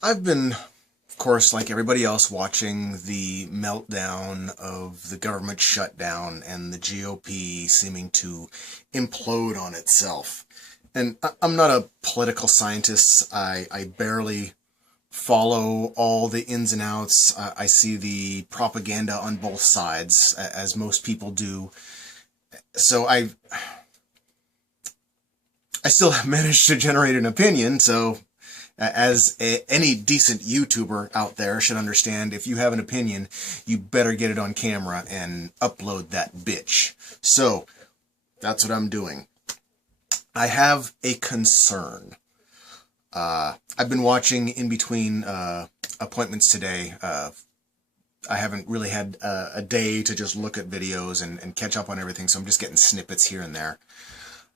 I've been, of course, like everybody else, watching the meltdown of the government shutdown and the GOP seeming to implode on itself. And I'm not a political scientist. I barely follow all the ins and outs. I see the propaganda on both sides, as most people do. So I still have managed to generate an opinion, so any decent YouTuber out there should understand, if you have an opinion, you better get it on camera and upload that bitch. So, that's what I'm doing. I have a concern. I've been watching in between appointments today. I haven't really had a day to just look at videos and catch up on everything, so I'm just getting snippets here and there.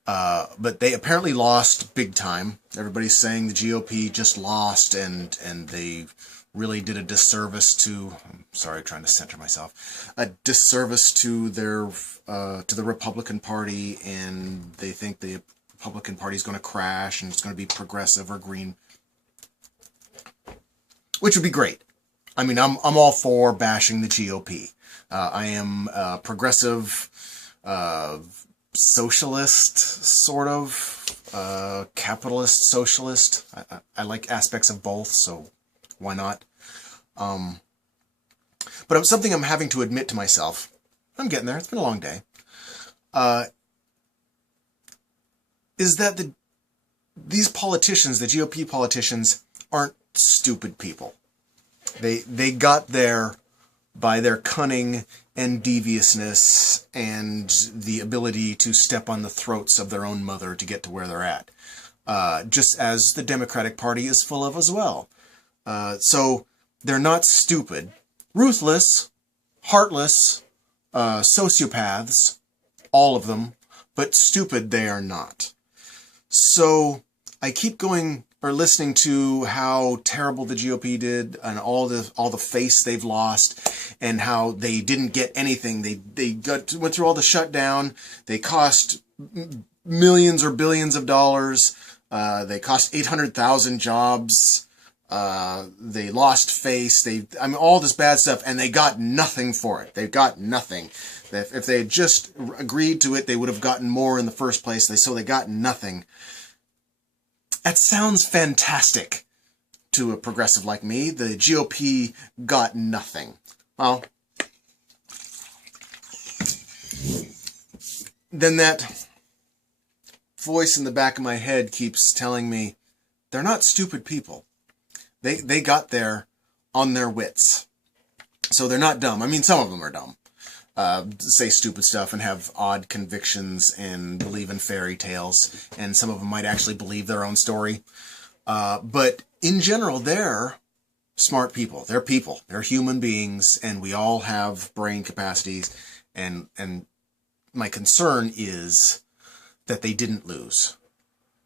But they apparently lost big time. Everybody's saying the GOP just lost, and they really did a disservice to, I'm sorry, trying to center myself, a disservice to to the Republican Party, and they think the Republican Party is going to crash and it's going to be progressive or green, which would be great. I mean, I'm all for bashing the GOP. I am progressive, socialist, sort of, capitalist, socialist. I like aspects of both, so why not? But it's something I'm having to admit to myself. I'm getting there. It's been a long day. Is that these politicians, the GOP politicians, aren't stupid people. They got there by their cunning and deviousness and the ability to step on the throats of their own mother to get to where they're at. Just as the Democratic Party is full of as well. So they're not stupid. Ruthless, heartless, sociopaths, all of them, but stupid they are not. So I keep going or listening to how terrible the GOP did and all the face they've lost and how they didn't get anything. They went through all the shutdown. They cost millions or billions of dollars. They cost 800,000 jobs. They lost face. I mean, all this bad stuff, and they got nothing for it. They got nothing. If they had just agreed to it, they would have gotten more in the first place. So they got nothing. That sounds fantastic to a progressive like me. The GOP got nothing. Well, then that voice in the back of my head keeps telling me they're not stupid people. They got there on their wits. So they're not dumb. I mean, some of them are dumb. Say stupid stuff and have odd convictions and believe in fairy tales, and some of them might actually believe their own story. But in general, they're smart people. They're people. They're human beings, and we all have brain capacities. And my concern is that they didn't lose.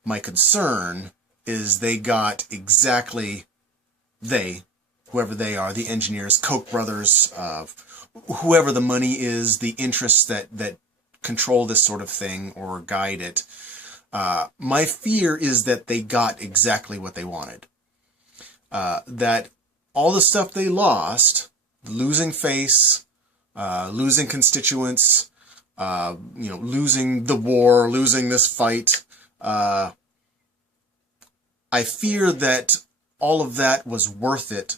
My concern is they got exactly whoever they are, the engineers, Koch brothers, whoever the money is, the interests that control this sort of thing or guide it. My fear is that they got exactly what they wanted. That all the stuff they lost, losing face, losing constituents, losing the war, losing this fight, I fear that all of that was worth it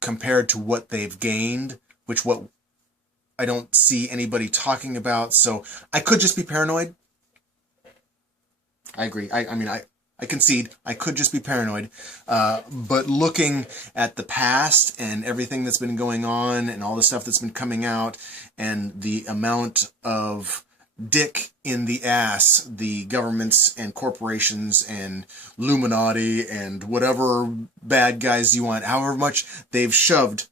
compared to what they've gained, what I don't see anybody talking about. So I could just be paranoid. I agree. I concede. I could just be paranoid. But looking at the past and everything that's been going on and all the stuff that's been coming out and the amount of dick in the ass the governments and corporations and Illuminati and whatever bad guys you want, however much they've shoved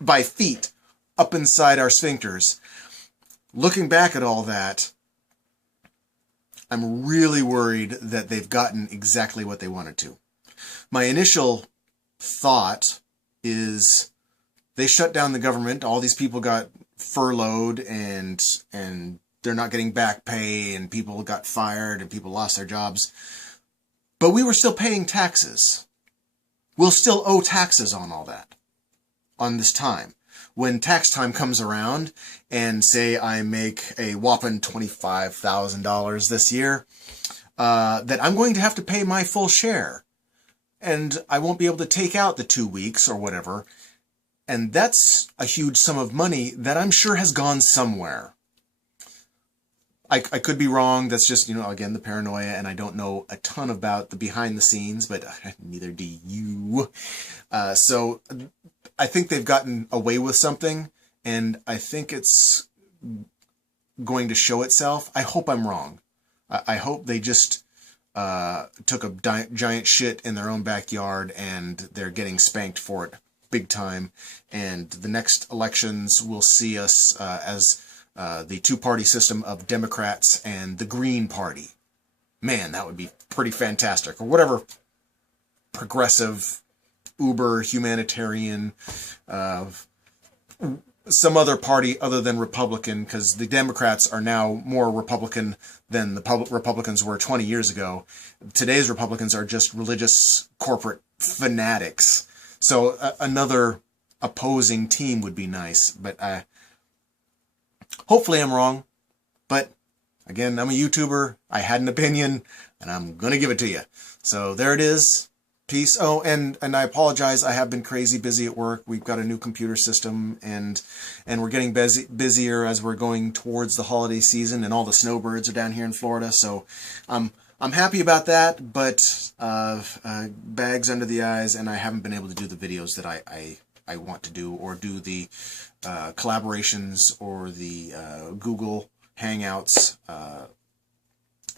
by feet up inside our sphincters. Looking back at all that, I'm really worried that they've gotten exactly what they wanted to. My initial thought is they shut down the government. All these people got furloughed and they're not getting back pay, and people got fired and people lost their jobs. But we were still paying taxes. We'll still owe taxes on all that, on this time. When tax time comes around, and say I make a whopping $25,000 this year, that I'm going to have to pay my full share. And I won't be able to take out the 2 weeks or whatever. And that's a huge sum of money that I'm sure has gone somewhere. I could be wrong. That's just, again, the paranoia, and I don't know a ton about the behind the scenes, but neither do you. So I think they've gotten away with something, and I think it's going to show itself. I hope I'm wrong. I hope they just took a giant shit in their own backyard, and they're getting spanked for it big time. And the next elections will see us as the two-party system of Democrats and the Green Party. Man, that would be pretty fantastic. Or whatever progressive, uber, humanitarian, some other party other than Republican, because the Democrats are now more Republican than the Republicans were 20 years ago. Today's Republicans are just religious corporate fanatics. So another opposing team would be nice, but hopefully I'm wrong. But again, I'm a YouTuber. I had an opinion, and I'm going to give it to you. So there it is. Peace. Oh, and I apologize. I have been crazy busy at work. We've got a new computer system, and we're getting busier as we're going towards the holiday season, and all the snowbirds are down here in Florida. So I'm happy about that, but bags under the eyes, and I haven't been able to do the videos that I want to do, or do the collaborations or the Google Hangouts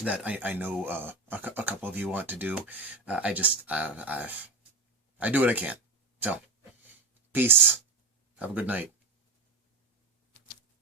that I know a couple of you want to do. I do what I can. So, peace. Have a good night.